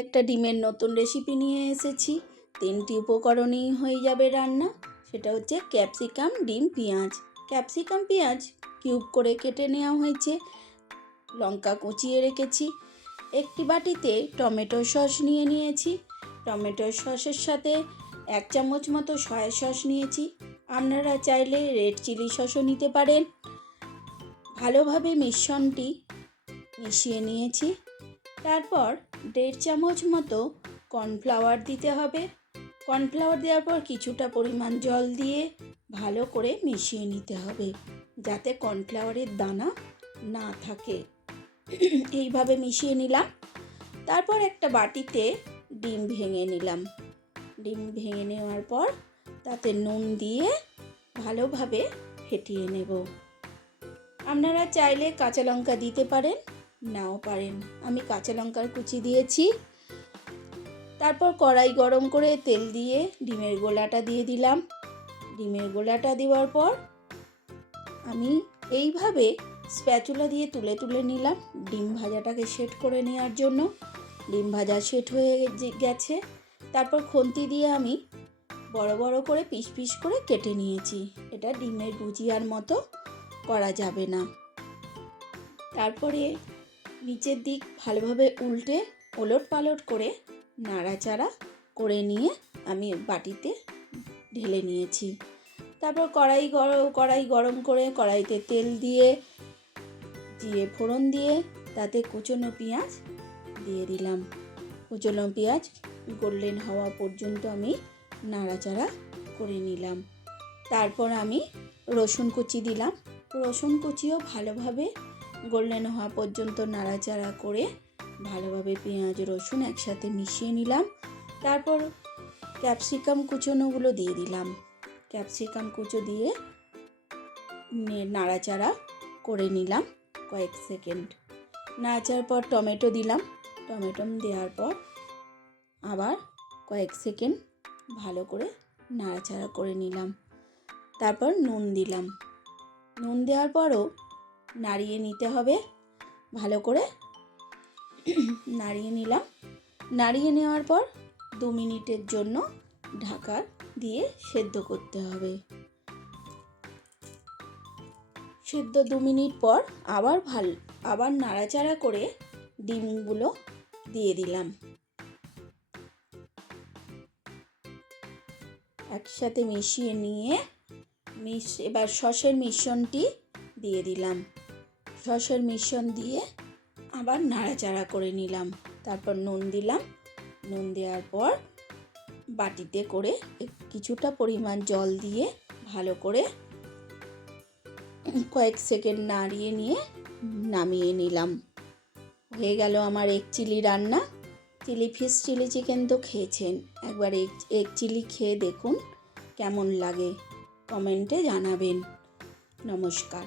একটা ডিমের নতুন রেসিপি নিয়ে এসেছি। 3টি উপকরণেই হয়ে যাবে রান্না। সেটা হচ্ছে ক্যাপসিকাম, ডিম, পেঁয়াজ। ক্যাপসিকাম, পেঁয়াজ কিউব করে কেটে নেওয়া হয়েছে, লঙ্কা কুচিয়ে রেখেছি। একটি বাটিতে টমেটো সস নিয়ে নিয়েছি। টমেটো সসের সাথে 1 চামচ মতো সয়া সস নিয়েছি। আপনারা চাইলে রেড চিলি সসও নিতে পারেন। ভালোভাবে মিশ্রণটি মিশিয়ে নিয়েছি। তারপর 1.5 চামচ মতো কর্নফ্লাওয়ার দিতে হবে। কর্নফ্লাওয়ার দেওয়ার পর কিছুটা পরিমাণ জল দিয়ে ভালো করে মিশিয়ে নিতে হবে, যাতে কর্নফ্লাওয়ারের দানা না থাকে। এইভাবে মিশিয়ে নিলাম। তারপর একটা বাটিতে ডিম ভেঙে নিলাম। ডিম ভেঙে নেওয়ার পর তাতে নুন দিয়ে ভালোভাবে ফেটিয়ে নেব। আপনারা চাইলে কাঁচা লঙ্কা দিতে পারেন, নাও পারেন। আমি কাঁচা লঙ্কার কুচি দিয়েছি। তারপর কড়াই গরম করে তেল দিয়ে ডিমের গোলাটা দিয়ে দিলাম। ডিমের গোলাটা দেওয়ার পর আমি এইভাবে স্প্যাচুলা দিয়ে তুলে তুলে নিলাম ডিম ভাজাটাকে সেট করে নেওয়ার জন্য। ডিম ভাজা সেট হয়ে গেছে। তারপর খুন্তি দিয়ে আমি বড় বড় করে পিস পিস করে কেটে নিয়েছি। এটা ডিমের ভুজিয়ার মতো করা যাবে না। তারপরে নিচের দিক ভালোভাবে উল্টে ওলট পালট করে নাড়াচাড়া করে নিয়ে আমি বাটিতে ঢেলে নিয়েছি। তারপর কড়াই গরম করে কড়াইতে তেল দিয়ে জিরে ফোড়ন দিয়ে তাতে কুচনো পেঁয়াজ দিয়ে দিলাম। কুচনো পেঁয়াজ গোল্ডেন হওয়া পর্যন্ত আমি নাড়াচাড়া করে নিলাম। তারপর আমি রসুন কুচি দিলাম। রসুন কুচিও ভালোভাবে গোল্ডেন হওয়া পর্যন্ত নাড়াচাড়া করে ভালোভাবে পেঁয়াজ রসুন একসাথে মিশিয়ে নিলাম। তারপর ক্যাপসিকাম কুচোনোগুলো দিয়ে দিলাম। ক্যাপসিকাম কুচো দিয়ে নাড়াচাড়া করে নিলাম কয়েক সেকেন্ড। নাড়াচাড়ার পর টমেটো দিলাম। টমেটো দেওয়ার পর আবার কয়েক সেকেন্ড ভালো করে নাড়াচাড়া করে নিলাম। তারপর নুন দিলাম। নুন দেওয়ার পরও নাড়িয়ে নিতে হবে। ভালো করে নাড়িয়ে নিলাম। নাড়িয়ে নেওয়ার পর 2 মিনিটের জন্য ঢাকা দিয়ে সেদ্ধ করতে হবে। সেদ্ধ 2 মিনিট পর আবার নাড়াচাড়া করে ডিমগুলো দিয়ে দিলাম। একসাথে মিশিয়ে নিয়ে এবার সসের মিশ্রণটি দিয়ে দিলাম। সসের মিশ্রণ দিয়ে আবার নাড়াচাড়া করে নিলাম। তারপর নুন দিলাম। নুন দেওয়ার পর বাটিতে করে কিছুটা পরিমাণ জল দিয়ে ভালো করে কয়েক সেকেন্ড নাড়িয়ে নিয়ে নামিয়ে নিলাম। হয়ে গেল আমার এগ চিলি রান্না। চিলি ফিশ, চিলি চিকেন তো খেয়েছেন, একবার এগ চিলি খেয়ে দেখুন কেমন লাগে, কমেন্টে জানাবেন। নমস্কার।